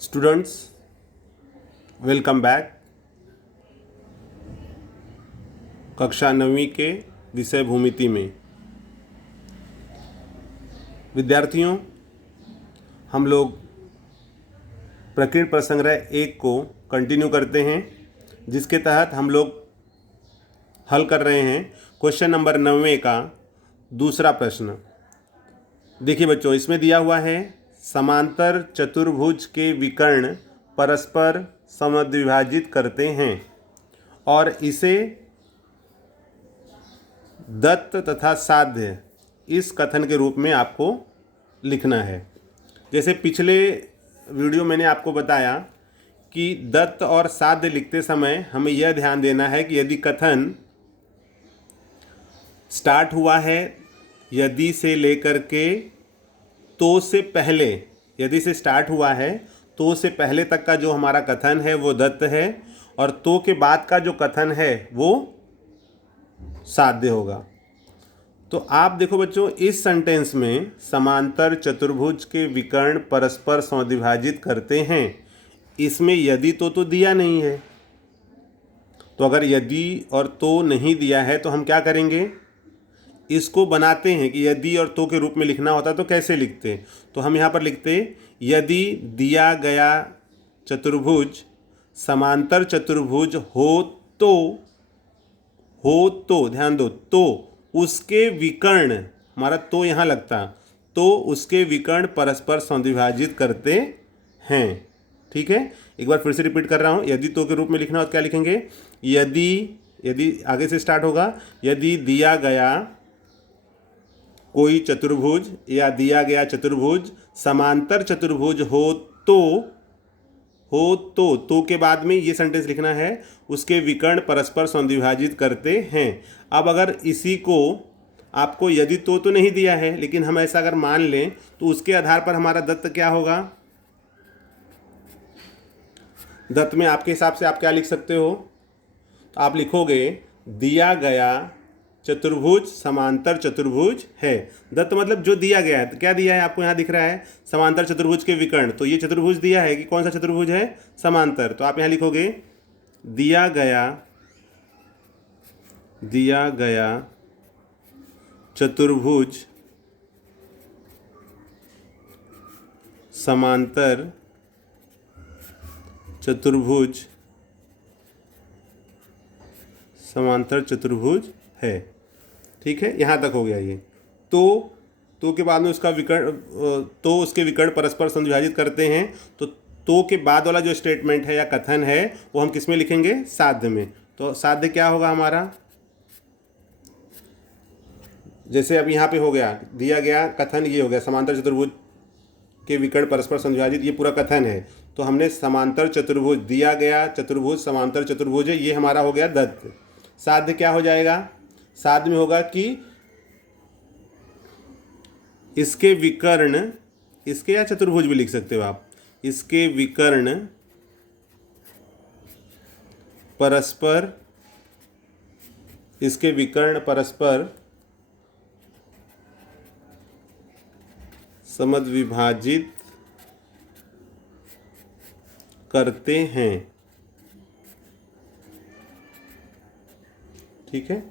Students, welcome back. कक्षा 9वीं के विषय भूमिति में विद्यार्थियों, हम लोग प्रकीर्ण प्रसंग्रह 1 को कंटिन्यू करते हैं, जिसके तहत हम लोग हल कर रहे हैं क्वेश्चन नंबर 9वें का दूसरा प्रश्न। देखिए बच्चों, इसमें दिया हुआ है समांतर चतुर्भुज के विकर्ण परस्पर समद्विभाजित करते हैं और इसे दत्त तथा साध्य इस कथन के रूप में आपको लिखना है। जैसे पिछले वीडियो मैंने आपको बताया कि दत्त और साध्य लिखते समय हमें यह ध्यान देना है कि यदि कथन स्टार्ट हुआ है यदि से लेकर के तो से पहले, यदि से स्टार्ट हुआ है तो से पहले तक का जो हमारा कथन है वो दत्त है और तो के बाद का जो कथन है वो साध्य होगा। तो आप देखो बच्चों, इस सेंटेंस में समांतर चतुर्भुज के विकर्ण परस्पर समद्विभाजित करते हैं, इसमें यदि तो दिया नहीं है। तो अगर यदि और तो नहीं दिया है तो हम क्या करेंगे, इसको बनाते हैं कि यदि और तो के रूप में लिखना होता तो कैसे लिखते। तो हम यहाँ पर लिखते यदि दिया गया चतुर्भुज समांतर चतुर्भुज हो तो ध्यान दो, तो उसके विकर्ण, हमारा तो यहाँ लगता, तो उसके विकर्ण परस्पर समद्विभाजित करते हैं। ठीक है, एक बार फिर से रिपीट कर रहा हूँ। यदि तो के रूप में लिखना हो तो क्या लिखेंगे, यदि आगे से स्टार्ट होगा, यदि दिया गया कोई चतुर्भुज या दिया गया चतुर्भुज समांतर चतुर्भुज हो तो के बाद में ये सेंटेंस लिखना है, उसके विकर्ण परस्पर समद्विभाजित करते हैं। अब अगर इसी को आपको यदि तो नहीं दिया है, लेकिन हम ऐसा अगर मान लें तो उसके आधार पर हमारा दत्त क्या होगा। दत्त में आपके हिसाब से आप क्या लिख सकते हो, तो आप लिखोगे दिया गया चतुर्भुज समांतर चतुर्भुज है। दत्त मतलब जो दिया गया है। तो क्या दिया है आपको यहाँ दिख रहा है, समांतर चतुर्भुज के विकर्ण। तो ये चतुर्भुज दिया है कि कौन सा चतुर्भुज है, समांतर। तो आप यहाँ लिखोगे दिया गया चतुर्भुज समांतर चतुर्भुज है। ठीक है, यहाँ तक हो गया ये। तो के बाद में उसका विकर्ण, तो उसके विकर्ण परस्पर समद्विभाजित करते हैं। तो के बाद वाला जो स्टेटमेंट है या कथन है वो हम किस में लिखेंगे, साध्य में। तो साध्य क्या होगा हमारा, जैसे अब यहाँ पे हो गया, दिया गया कथन ये हो गया समांतर चतुर्भुज के विकर्ण परस्पर समद्विभाजित, ये पूरा कथन है। तो हमने समांतर चतुर्भुज, दिया गया चतुर्भुज समांतर चतुर्भुज है, ये हमारा हो गया दत्त। साध्य क्या हो जाएगा, साध्य में होगा कि इसके विकर्ण, इसके या चतुर्भुज भी लिख सकते हो आप, इसके विकर्ण परस्पर समद्विभाजित करते हैं। ठीक है,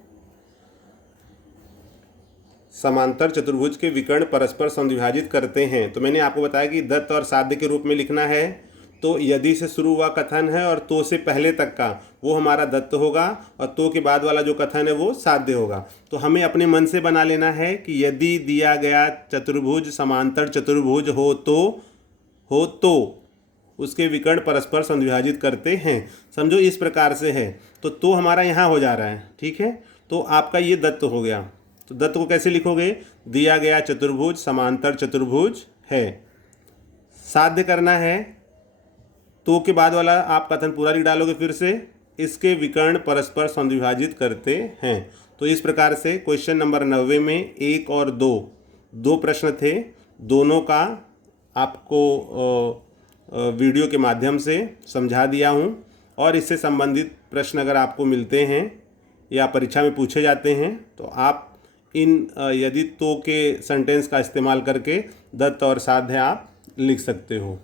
समांतर चतुर्भुज के विकर्ण परस्पर समद्विभाजित करते हैं। तो मैंने आपको बताया कि दत्त और साध्य के रूप में लिखना है। तो यदि से शुरू हुआ कथन है और तो से पहले तक का वो हमारा दत्त होगा और तो के बाद वाला जो कथन है वो साध्य होगा। तो हमें अपने मन से बना लेना है कि यदि दिया गया चतुर्भुज समांतर चतुर्भुज हो तो उसके विकर्ण परस्पर समद्विभाजित करते हैं। समझो इस प्रकार से है। तो हमारा यहाँ हो जा रहा है। ठीक है, तो आपका ये दत्त हो गया। तो दत्त को कैसे लिखोगे, दिया गया चतुर्भुज समांतर चतुर्भुज है। साध्य करना है, तो के बाद वाला आप कथन पूरा लिख डालोगे फिर से, इसके विकर्ण परस्पर समद्विभाजित करते हैं। तो इस प्रकार से क्वेश्चन नंबर 90 में 1 और 2 प्रश्न थे। दोनों का आपको वीडियो के माध्यम से समझा दिया हूँ। और इससे संबंधित प्रश्न अगर आपको मिलते हैं या परीक्षा में पूछे जाते हैं तो आप इन यदि तो के सेंटेंस का इस्तेमाल करके दत्त और साध्य आप लिख सकते हो।